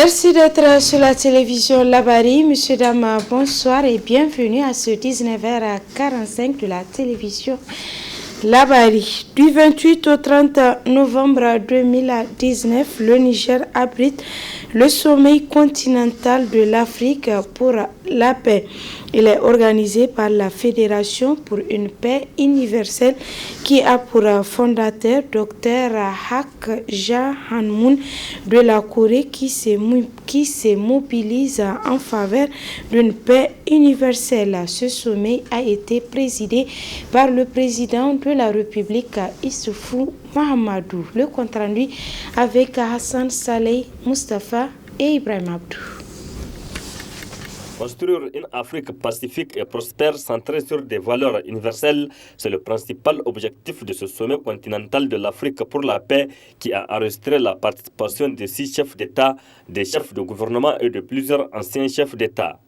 Merci d'être sur la télévision Labari. Monsieur, dames, bonsoir et bienvenue à ce 19h45 de la télévision Labari. Du 28 au 30 novembre 2019, le Niger abrite le sommet continental de l'Afrique pour la paix. Il est organisé par la Fédération pour une paix universelle qui a pour fondateur Dr Hak Ja Han-moon de la Corée qui se mobilise en faveur d'une paix universelle. Ce sommet a été présidé par le président de la République Issoufou Mahamadou. Le compte-rendu avec Hassan Saleh Mustafa et Ibrahim Abdou. Construire une Afrique pacifique et prospère centrée sur des valeurs universelles, c'est le principal objectif de ce sommet continental de l'Afrique pour la paix qui a enregistré la participation de 6 chefs d'État, des chefs de gouvernement et de plusieurs anciens chefs d'État.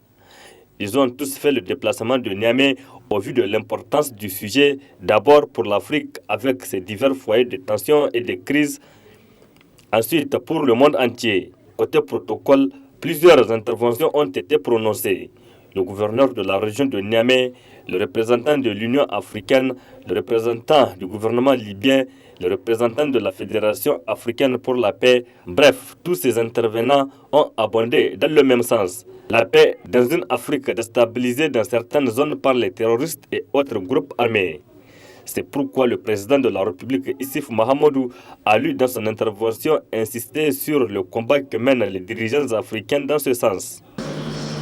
Ils ont tous fait le déplacement de Niamey au vu de l'importance du sujet, d'abord pour l'Afrique avec ses divers foyers de tension et de crise, ensuite pour le monde entier. Côté protocole, plusieurs interventions ont été prononcées. Le gouverneur de la région de Niamey, le représentant de l'Union africaine, le représentant du gouvernement libyen, le représentant de la Fédération africaine pour la paix, bref, tous ces intervenants ont abondé dans le même sens. La paix dans une Afrique déstabilisée dans certaines zones par les terroristes et autres groupes armés. C'est pourquoi le président de la République, Issoufou Mahamadou, a lu dans son intervention insisté sur le combat que mènent les dirigeants africains dans ce sens.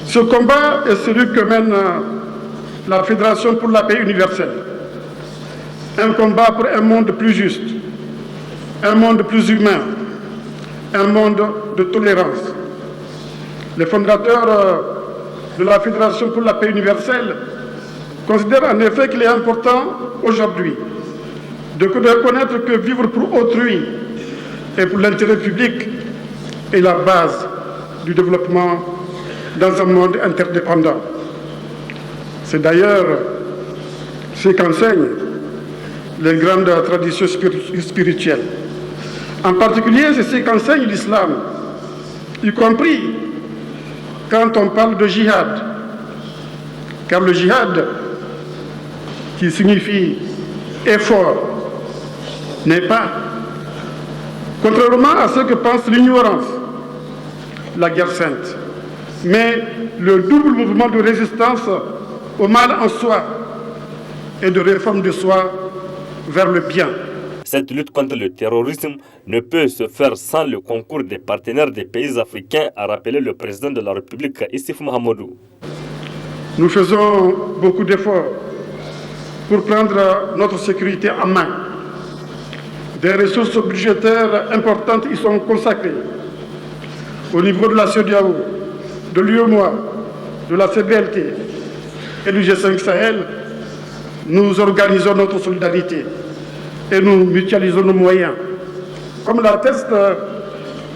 Ce combat est celui que mène la Fédération pour la paix universelle. Un combat pour un monde plus juste, un monde plus humain, un monde de tolérance. Les fondateurs de la Fédération pour la paix universelle considèrent en effet qu'il est important aujourd'hui de reconnaître que vivre pour autrui et pour l'intérêt public est la base du développement dans un monde interdépendant. C'est d'ailleurs ce qu'enseignent les grandes traditions spirituelles. En particulier, c'est ce qu'enseigne l'islam, y compris quand on parle de jihad. Car le jihad, qui signifie effort, n'est pas, contrairement à ce que pense l'ignorance, la guerre sainte, mais le double mouvement de résistance au mal en soi et de réforme de soi vers le bien. Cette lutte contre le terrorisme ne peut se faire sans le concours des partenaires des pays africains, a rappelé le président de la République, Issoufou Mahamadou. Nous faisons beaucoup d'efforts pour prendre notre sécurité en main. Des ressources budgétaires importantes y sont consacrées. Au niveau de la CEDEAO, de l'UEMOA, de la CBLT et du G5 Sahel, nous organisons notre solidarité et nous mutualisons nos moyens. Comme l'atteste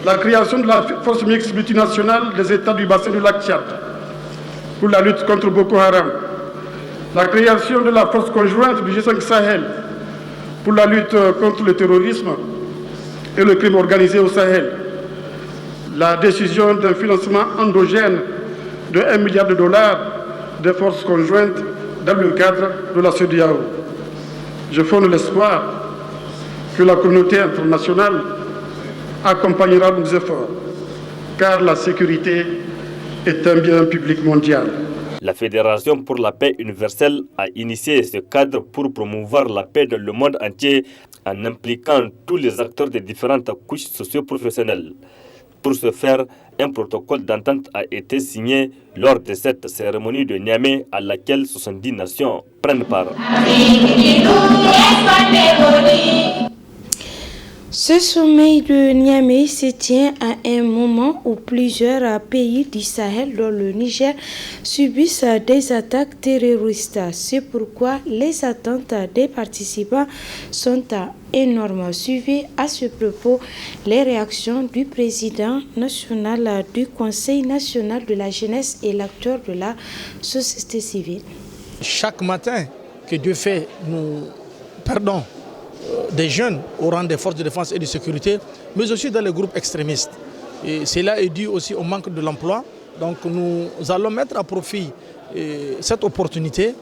la création de la force mixte multinationale des États du bassin du lac Tchad pour la lutte contre Boko Haram, la création de la force conjointe du G5 Sahel pour la lutte contre le terrorisme et le crime organisé au Sahel, la décision d'un financement endogène de $1 milliard des forces conjointes dans le cadre de la CEDEAO. Je fonde l'espoir que la communauté internationale accompagnera nos efforts, car la sécurité est un bien public mondial. La Fédération pour la paix universelle a initié ce cadre pour promouvoir la paix dans le monde entier en impliquant tous les acteurs des différentes couches socio-professionnelles. Pour ce faire, un protocole d'entente a été signé lors de cette cérémonie de Niamey à laquelle 70 nations prennent part. Ce sommet de Niamey se tient à un moment où plusieurs pays du Sahel, dont le Niger, subissent des attaques terroristes. C'est pourquoi les attentes des participants sont énormes. Suivez à ce propos les réactions du président national du Conseil national de la jeunesse et l'acteur de la société civile. Chaque matin que Dieu fait, nous perdons des jeunes au rang des forces de défense et de sécurité, mais aussi dans les groupes extrémistes. Et cela est dû aussi au manque de l'emploi. Donc nous allons mettre à profit cette opportunité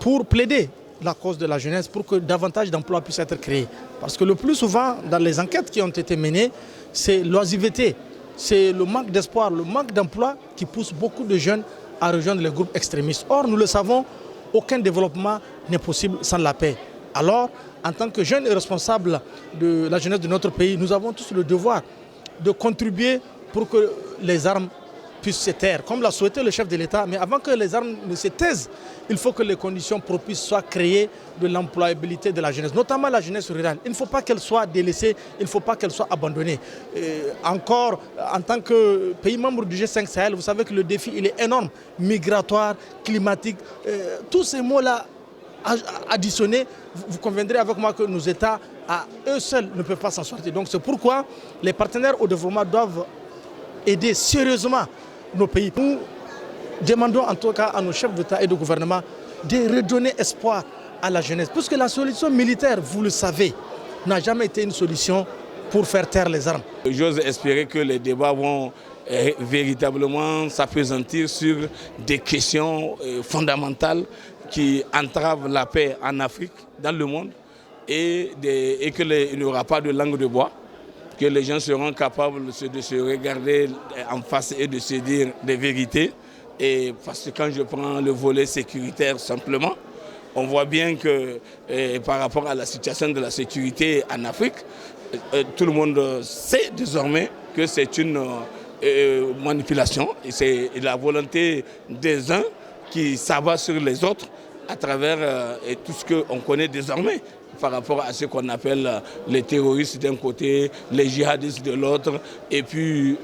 pour plaider la cause de la jeunesse, pour que davantage d'emplois puissent être créés. Parce que le plus souvent, dans les enquêtes qui ont été menées, c'est l'oisiveté, c'est le manque d'espoir, le manque d'emploi qui pousse beaucoup de jeunes à rejoindre les groupes extrémistes. Or, nous le savons, aucun développement n'est possible sans la paix. Alors, en tant que jeunes et responsables de la jeunesse de notre pays, nous avons tous le devoir de contribuer pour que les armes puissent se taire, comme l'a souhaité le chef de l'État. Mais avant que les armes ne se taisent, il faut que les conditions propices soient créées de l'employabilité de la jeunesse, notamment la jeunesse rurale. Il ne faut pas qu'elle soit délaissée, il ne faut pas qu'elle soit abandonnée. Encore, en tant que pays membre du G5 Sahel, vous savez que le défi il est énorme, migratoire, climatique, tous ces mots-là additionnés, vous conviendrez avec moi que nos États, à eux seuls, ne peuvent pas s'en sortir. Donc c'est pourquoi les partenaires au développement doivent aider sérieusement nos pays. Nous demandons en tout cas à nos chefs d'État et de gouvernement de redonner espoir à la jeunesse. Puisque la solution militaire, vous le savez, n'a jamais été une solution pour faire taire les armes. J'ose espérer que les débats vont véritablement s'appesantir sur des questions fondamentales qui entravent la paix en Afrique, dans le monde, et qu'il n'y aura pas de langue de bois, que les gens seront capables de se regarder en face et de se dire des vérités. Et parce que quand je prends le volet sécuritaire simplement, on voit bien que par rapport à la situation de la sécurité en Afrique, tout le monde sait désormais que c'est une manipulation et c'est la volonté des uns qui s'abat sur les autres à travers tout ce qu'on connaît désormais par rapport à ce qu'on appelle les terroristes d'un côté, les djihadistes de l'autre, et puis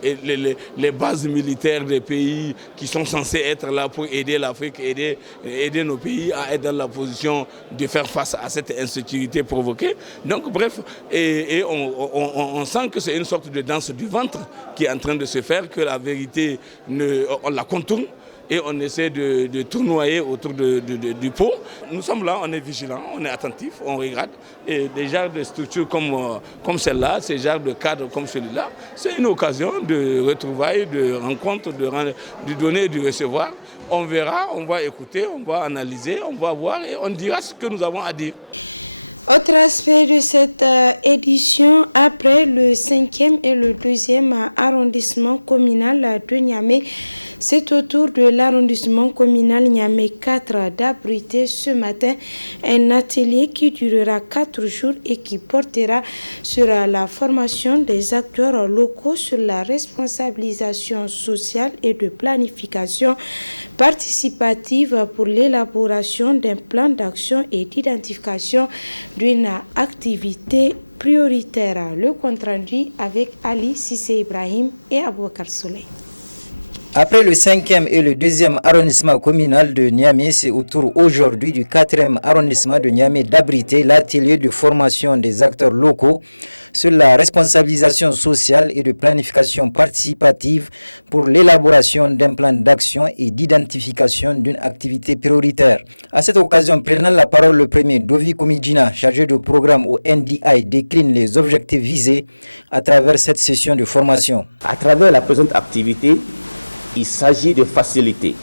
les bases militaires des pays qui sont censés être là pour aider l'Afrique, aider nos pays à être dans la position de faire face à cette insécurité provoquée. Donc bref, et on sent que c'est une sorte de danse du ventre qui est en train de se faire, que la vérité, on la contourne. Et on essaie de tournoyer autour du pot. Nous sommes là, on est vigilants, on est attentifs, on regarde. Et des genres de structures comme celle-là, ces genres de cadres comme celui-là, c'est une occasion de retrouvailles, de rencontres, de donner et de recevoir. On verra, on va écouter, on va analyser, on va voir et on dira ce que nous avons à dire. Autre aspect de cette édition, après le 5e et le 2e arrondissement communal de Niamey, c'est au tour de l'arrondissement communal Niamey 4 d'abriter ce matin un atelier qui durera 4 jours et qui portera sur la formation des acteurs locaux sur la responsabilisation sociale et de planification participative pour l'élaboration d'un plan d'action et d'identification d'une activité prioritaire. Le compte-rendu avec Ali Sissé Ibrahim et Aboubakar Souley. Après le 5e et le 2e arrondissement communal de Niamey, c'est au tour aujourd'hui du 4e arrondissement de Niamey d'abriter l'atelier de formation des acteurs locaux sur la responsabilisation sociale et de planification participative pour l'élaboration d'un plan d'action et d'identification d'une activité prioritaire. À cette occasion, prenant la parole, le premier Dovi Komidjina, chargé de programme au NDI, décline les objectifs visés à travers cette session de formation. À travers la présente activité, il s'agit de faciliter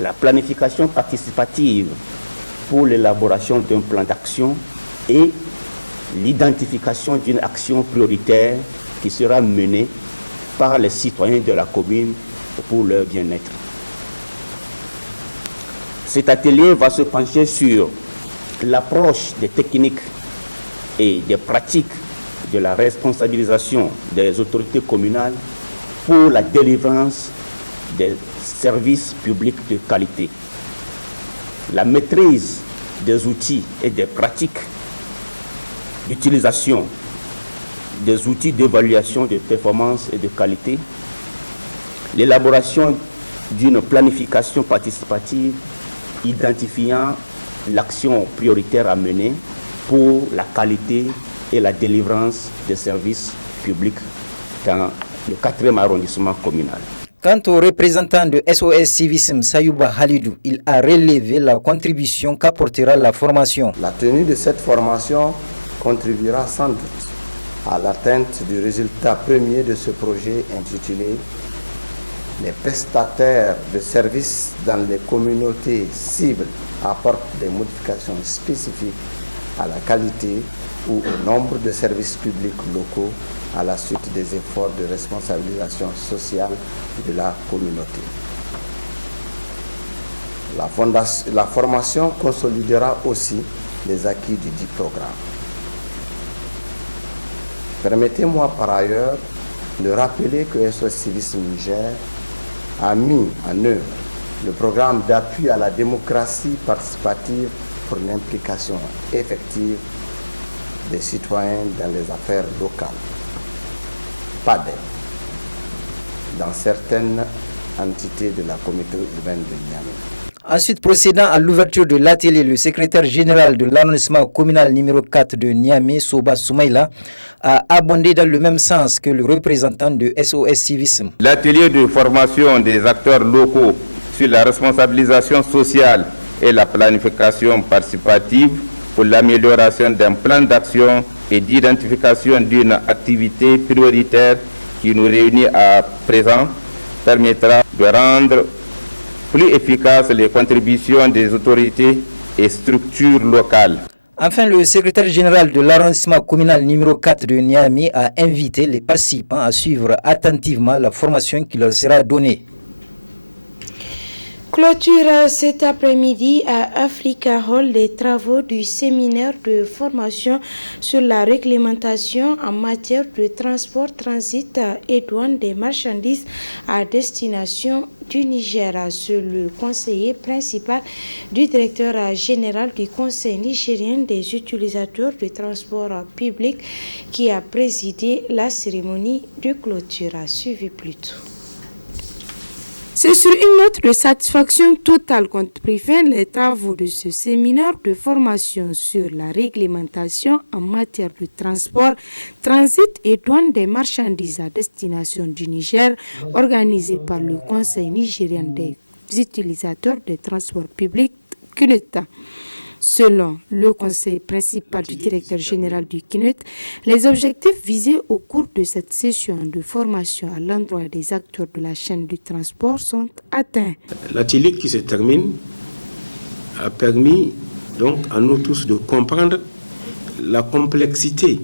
la planification participative pour l'élaboration d'un plan d'action et l'identification d'une action prioritaire qui sera menée par les citoyens de la commune pour leur bien-être. Cet atelier va se pencher sur l'approche des techniques et des pratiques de la responsabilisation des autorités communales pour la délivrance des services publics de qualité, la maîtrise des outils et des pratiques d'utilisation des outils d'évaluation de performance et de qualité, l'élaboration d'une planification participative identifiant l'action prioritaire à mener pour la qualité et la délivrance des services publics dans le 4e arrondissement communal. Quant au représentant de SOS Civisme Sayouba Halidou, il a relevé la contribution qu'apportera la formation. La tenue de cette formation contribuera sans doute à l'atteinte du résultat premier de ce projet intitulé « Les prestataires de services dans les communautés cibles apportent des modifications spécifiques à la qualité ou au nombre de services publics locaux à la suite des efforts de responsabilisation sociale de la communauté. » La formation consolidera aussi les acquis du dit programme. Permettez-moi par ailleurs de rappeler que SOS Civisme Niger a mis en œuvre le programme d'appui à la démocratie participative pour l'implication effective des citoyens dans les affaires locales, PADEL, dans certaines entités de la communauté urbaine de Niamey. Ensuite, procédant à l'ouverture de l'atelier, le secrétaire général de l'arrondissement communal numéro 4 de Niamey, Soba Soumaïla, a abondé dans le même sens que le représentant de SOS Civisme. L'atelier de formation des acteurs locaux sur la responsabilisation sociale et la planification participative pour l'amélioration d'un plan d'action et d'identification d'une activité prioritaire qui nous réunit à présent permettra de rendre plus efficaces les contributions des autorités et structures locales. Enfin, le secrétaire général de l'arrondissement communal numéro 4 de Niamey a invité les participants à suivre attentivement la formation qui leur sera donnée. Clôture cet après-midi à Africa Hall des travaux du séminaire de formation sur la réglementation en matière de transport, transit et douane des marchandises à destination du Niger. C'est le conseiller principal du directeur général du Conseil nigérien des utilisateurs de transport public qui a présidé la cérémonie de clôture. Suivez plus tôt. C'est sur une note de satisfaction totale qu'ont pris fin les travaux de ce séminaire de formation sur la réglementation en matière de transport, transit et douane des marchandises à destination du Niger, organisé par le Conseil nigérien des utilisateurs des transports publics, CNUT. Selon le conseil principal du directeur général du CNUT, les objectifs visés au cours de cette session de formation à l'endroit des acteurs de la chaîne du transport sont atteints. L'atelier qui se termine a permis donc à nous tous de comprendre la complexité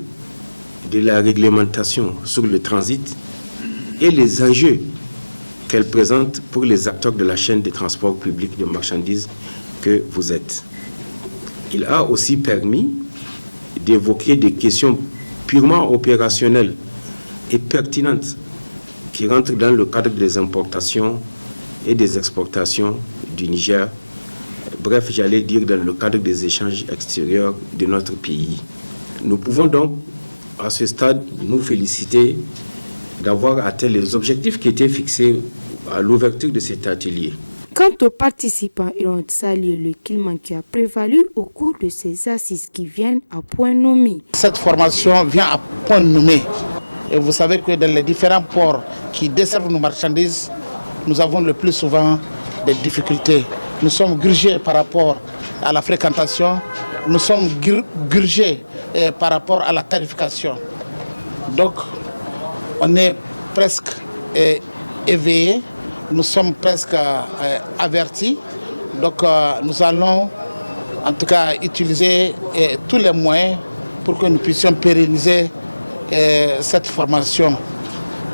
de la réglementation sur le transit et les enjeux qu'elle présente pour les acteurs de la chaîne de transport public de marchandises que vous êtes. Il a aussi permis d'évoquer des questions purement opérationnelles et pertinentes qui rentrent dans le cadre des importations et des exportations du Niger. Bref, j'allais dire dans le cadre des échanges extérieurs de notre pays. Nous pouvons donc, à ce stade, nous féliciter d'avoir atteint les objectifs qui étaient fixés à l'ouverture de cet atelier. Quant aux participants, ils ont salué le climat qui a prévalu au cours de ces assises qui viennent à point nommé. Cette formation vient à point nommé. Et vous savez que dans les différents ports qui desservent nos marchandises, nous avons le plus souvent des difficultés. Nous sommes grugés par rapport à la fréquentation, nous sommes grugés par rapport à la tarification. Donc, on est presque éveillés. Nous sommes presque avertis, donc nous allons en tout cas utiliser tous les moyens pour que nous puissions pérenniser cette formation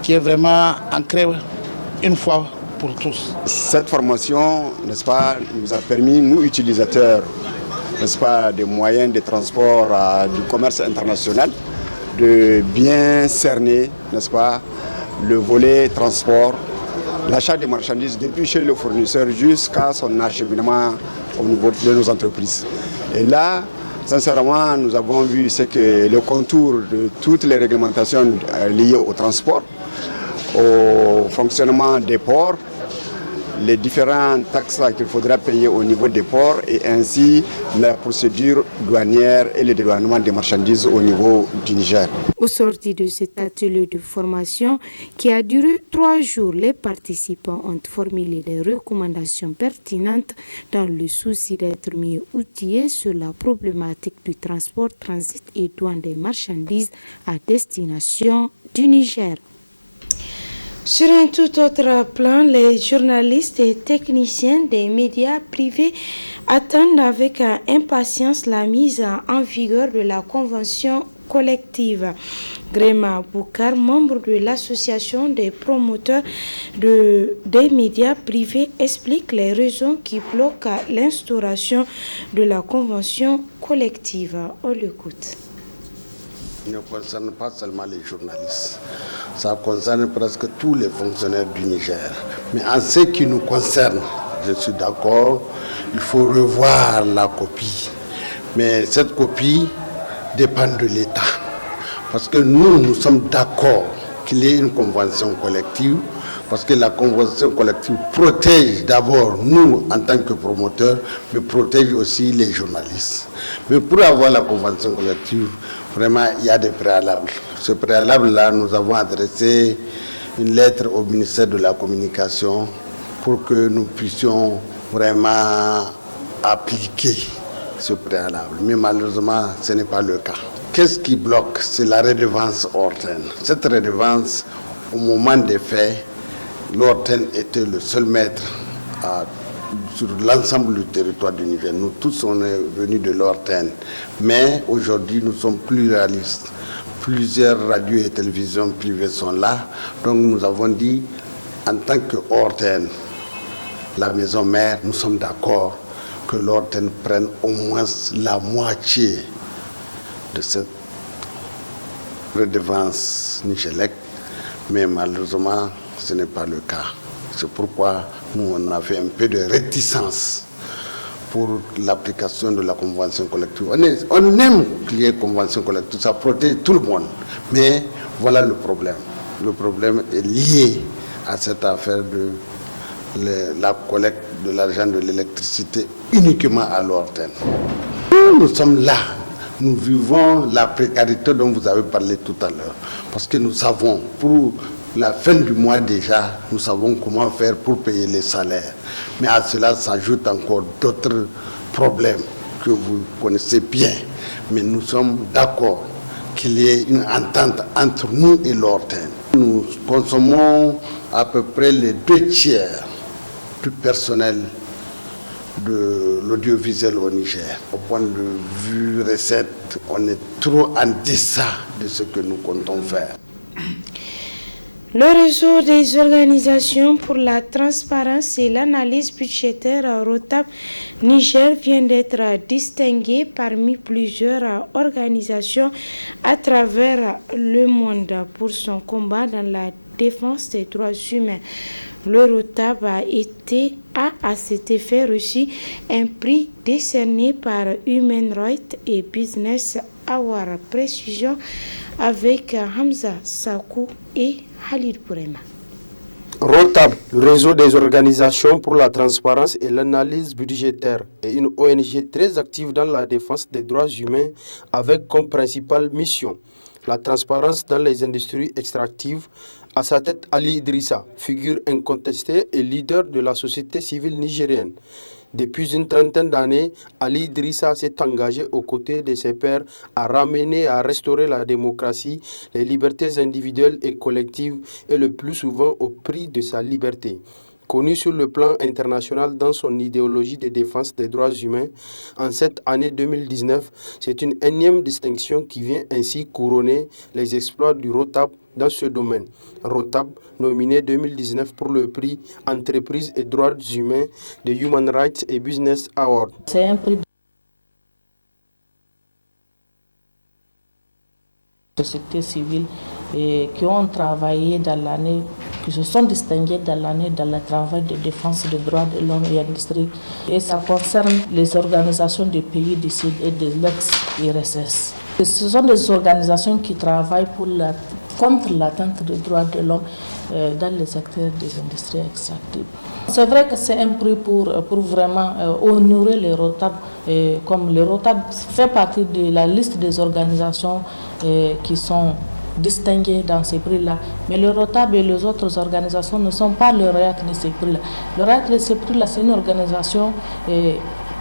qui est vraiment ancrée une fois pour tous. Cette formation, n'est-ce pas, nous a permis, nous utilisateurs, n'est-ce pas, des moyens de transport du commerce international, de bien cerner, n'est-ce pas, le volet transport, l'achat des marchandises depuis chez le fournisseur jusqu'à son acheminement au niveau de nos entreprises. Et là, sincèrement, nous avons vu que le contour de toutes les réglementations liées au transport, au fonctionnement des ports, les différentes taxes qu'il faudra payer au niveau des ports et ainsi la procédure douanière et le dédouanement des marchandises au niveau du Niger. Au sorti de cet atelier de formation qui a duré 3 jours, les participants ont formulé des recommandations pertinentes dans le souci d'être mieux outillés sur la problématique du transport, transit et douane des marchandises à destination du Niger. Sur un tout autre plan, les journalistes et techniciens des médias privés attendent avec impatience la mise en vigueur de la convention collective. Gréma Boukar, membre de l'association des promoteurs des médias privés, explique les raisons qui bloquent l'instauration de la convention collective. On l'écoute. Ne concerne pas seulement les journalistes, ça concerne presque tous les fonctionnaires du Niger. Mais en ce qui nous concerne, je suis d'accord, il faut revoir la copie. Mais cette copie dépend de l'État. Parce que nous sommes d'accord qu'il y ait une convention collective, parce que la convention collective protège d'abord nous en tant que promoteurs, mais protège aussi les journalistes. Mais pour avoir la convention collective, vraiment, il y a des préalables. Ce préalable-là, nous avons adressé une lettre au ministère de la Communication pour que nous puissions vraiment appliquer ce préalable. Mais malheureusement, ce n'est pas le cas. Qu'est-ce qui bloque? C'est la redevance ORTEN. Cette redevance, au moment des faits, l'ORTEN était le seul maître sur l'ensemble du territoire du Niger. Nous tous, on est venus de l'ORTEN. Mais aujourd'hui, nous sommes plus réalistes. Plusieurs radios et télévisions privées sont là. Donc nous avons dit, en tant que ORTEN, la maison mère, nous sommes d'accord que l'ORTEN prenne au moins la moitié de cette redevance Nigélec. Mais malheureusement, ce n'est pas le cas. C'est pourquoi nous, on a fait un peu de réticence pour l'application de la convention collective. On aime qu'il y ait une convention collective, ça protège tout le monde. Mais voilà le problème. Le problème est lié à cette affaire de la collecte de l'argent de l'électricité uniquement à l'ORTEN. Nous sommes là. Nous vivons la précarité dont vous avez parlé tout à l'heure. Parce que nous savons, pour la fin du mois déjà, nous savons comment faire pour payer les salaires. Mais à cela s'ajoutent encore d'autres problèmes que vous connaissez bien. Mais nous sommes d'accord qu'il y ait une entente entre nous et l'ORTEN. Nous consommons à peu près les 2/3 du personnel de l'audiovisuel au Niger. Au point de vue recette, on est trop en deçà de ce que nous comptons faire. Le réseau des organisations pour la transparence et l'analyse budgétaire ROTAB Niger vient d'être distingué parmi plusieurs organisations à travers le monde pour son combat dans la défense des droits humains. Le ROTAB a à cet effet reçu un prix décerné par Human Rights et Business Award. Précision avec Hamza Sakou et Khalid Bourema. ROTAB, le réseau des organisations pour la transparence et l'analyse budgétaire, est une ONG très active dans la défense des droits humains avec comme principale mission la transparence dans les industries extractives. À sa tête, Ali Idrissa, figure incontestée et leader de la société civile nigérienne. Depuis une trentaine d'années, Ali Idrissa s'est engagé aux côtés de ses pairs à ramener et à restaurer la démocratie, les libertés individuelles et collectives et le plus souvent au prix de sa liberté. Connu sur le plan international dans son idéologie de défense des droits humains, en cette année 2019, c'est une énième distinction qui vient ainsi couronner les exploits du ROTAB dans ce domaine. ROTAB, nominé 2019 pour le prix Entreprises et droits humains de Human Rights et Business Award. C'est un prix de société civile qui ont travaillé dans l'année, qui se sont distingués dans l'année dans le travail de défense des droits de l'homme et industrie. Et ça concerne les organisations des pays du Sud et de l'ex-IRSS. Ce sont des organisations qui travaillent contre l'atteinte des droits de l'homme dans les secteurs des industries extractives. C'est vrai que c'est un prix pour vraiment honorer les Rotab, comme le Rotab fait partie de la liste des organisations qui sont distinguées dans ces prix-là. Mais le Rotab et les autres organisations ne sont pas lauréates de ces prix-là. Lauréate de ces prix-là, c'est une organisation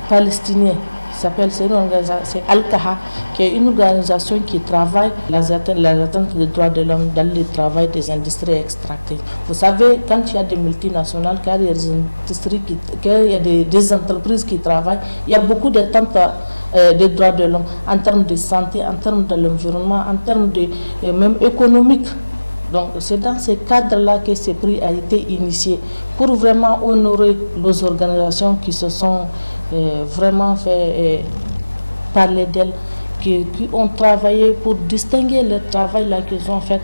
palestinienne. C'est Al-Kaha, qui est une organisation qui travaille les atteintes des droits de l'homme dans le travail des industries extractives. Vous savez, quand il y a des multinationales, quand il y a des industries, quand il y a des entreprises qui travaillent, il y a beaucoup d'atteintes des droits de l'homme en termes de santé, en termes de l'environnement, en termes de même économique. Donc c'est dans ce cadre-là que ce prix a été initié pour vraiment honorer nos organisations qui se sont vraiment fait parler d'elles, qui ont travaillé pour distinguer le travail là qu'ils ont fait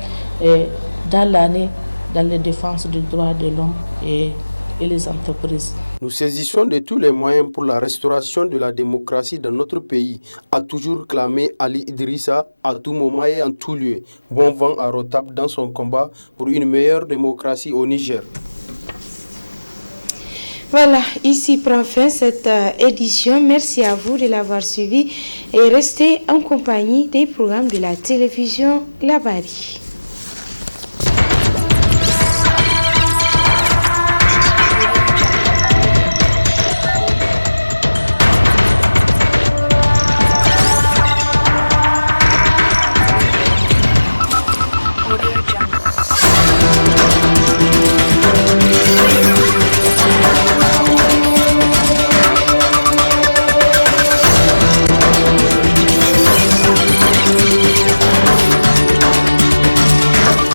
dans l'année dans la défense des droits de l'homme et les entreprises. Nous saisissons de tous les moyens pour la restauration de la démocratie dans notre pays, a toujours clamé Ali Idrissa à tout moment et en tout lieu. Bon vent à Rotab dans son combat pour une meilleure démocratie au Niger. Voilà, ici prend fin cette édition. Merci à vous de l'avoir suivi et restez en compagnie des programmes de la télévision Labari.